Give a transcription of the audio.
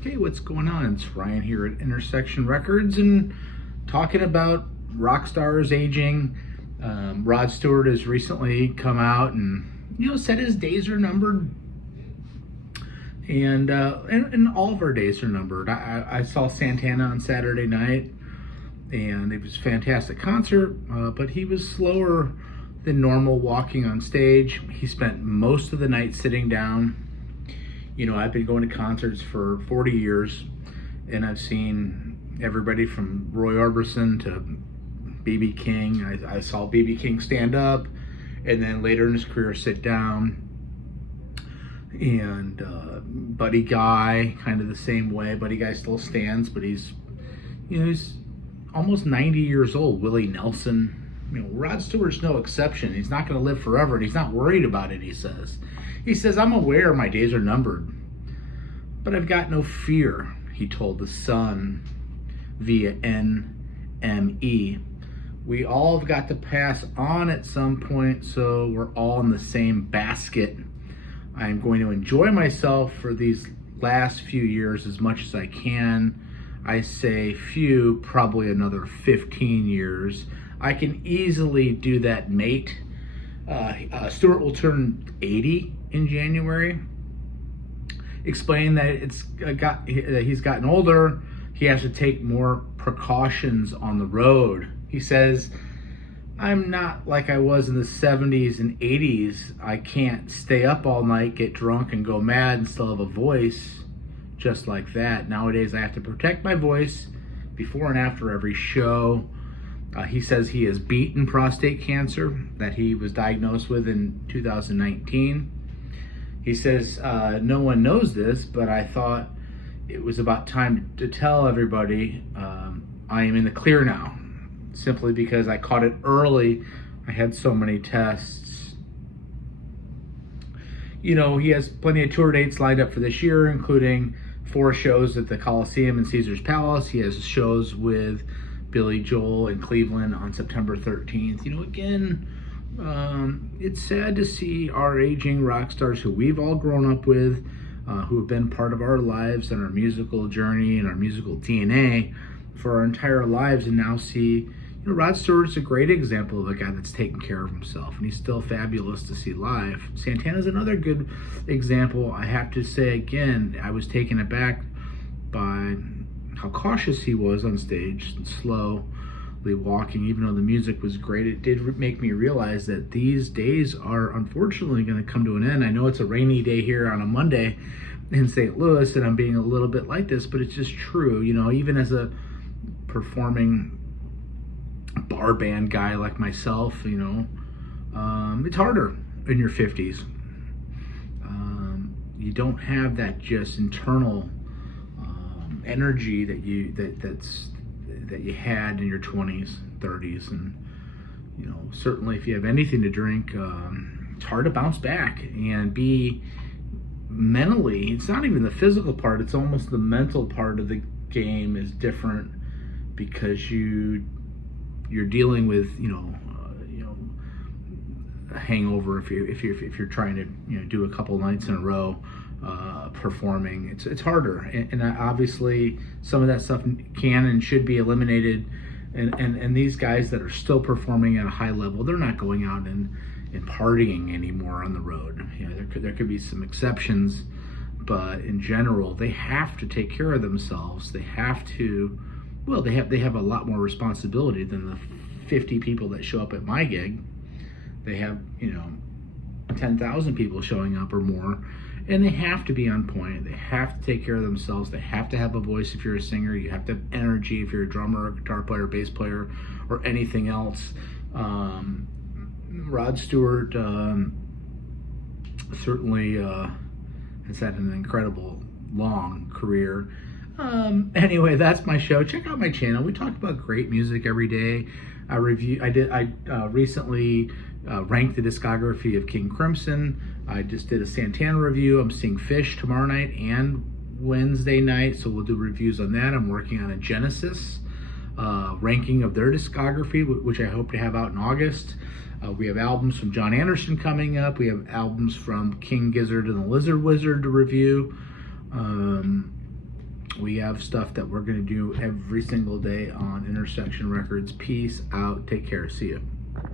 Okay, what's going on? It's Ryan here at Intersection Records and talking about rock stars aging. Rod Stewart has recently come out and said his days are numbered, and all of our days are numbered. I saw Santana on Saturday night, and it was a fantastic concert, but he was slower than normal walking on stage. He spent most of the night sitting down. I've been going to concerts for 40 years, and I've seen everybody from Roy Orbison to B.B. King. I saw B.B. King stand up, and then later in his career sit down. And Buddy Guy, kind of the same way. Buddy Guy still stands, but he's almost 90 years old. Willie Nelson. Rod Stewart's no exception. He's not going to live forever, and he's not worried about it, he says. He says, "I'm aware my days are numbered, but I've got no fear," he told The Sun via NME. "We all have got to pass on at some point, so we're all in the same basket. I'm going to enjoy myself for these last few years as much as I can. I say few, probably another 15 years. I can easily do that, mate." Stewart will turn 80 in January, explaining that he's gotten older. He has to take more precautions on the road. He says, "I'm not like I was in the 70s and 80s. I can't stay up all night, get drunk, and go mad and still have a voice just like that. Nowadays, I have to protect my voice before and after every show." He says he has beaten prostate cancer that he was diagnosed with in 2019. He says, "No one knows this, but I thought it was about time to tell everybody I am in the clear now, simply because I caught it early. I had so many tests." He has plenty of tour dates lined up for this year, including 4 shows at the Coliseum and Caesar's Palace. He has shows with Billy Joel in Cleveland on September 13th. It's sad to see our aging rock stars who we've all grown up with, who have been part of our lives and our musical journey and our musical DNA for our entire lives, and now see, Rod Stewart's a great example of a guy that's taking care of himself, and he's still fabulous to see live. Santana's another good example. I have to say again, I was taken aback by how cautious he was on stage and slowly walking. Even though the music was great, it did make me realize that these days are unfortunately going to come to an end. I know it's a rainy day here on a Monday in St. Louis, and I'm being a little bit like this, but it's just true. Even as a performing bar band guy like myself, it's harder in your 50s. You don't have that just internal energy that you had in your 20s, 30s, and certainly if you have anything to drink, it's hard to bounce back and be mentally. It's not even the physical part; it's almost the mental part of the game is different, because you're dealing with a hangover if you're trying to do a couple nights in a row. Performing, it's harder, and obviously some of that stuff can and should be eliminated, and these guys that are still performing at a high level, they're not going out and partying anymore on the road. There could be some exceptions, but in general they have to take care of themselves. They have to, they have a lot more responsibility than the 50 people that show up at my gig. They have 10,000 people showing up or more, and they have to be on point. They have to take care of themselves. They have to have a voice if you're a singer. You have to have energy if you're a drummer, a guitar player, bass player, or anything else. Rod Stewart certainly has had an incredible long career. Anyway, that's my show. Check out my channel. We talk about great music every day. I recently ranked the discography of King Crimson. I just did a Santana review. I'm seeing Fish tomorrow night and Wednesday night, so we'll do reviews on that. I'm working on a Genesis ranking of their discography, which I hope to have out in August. We have albums from John Anderson coming up. We have albums from King Gizzard and the Lizard Wizard to review. We have stuff that we're going to do every single day on Intersection Records. Peace out. Take care. See you.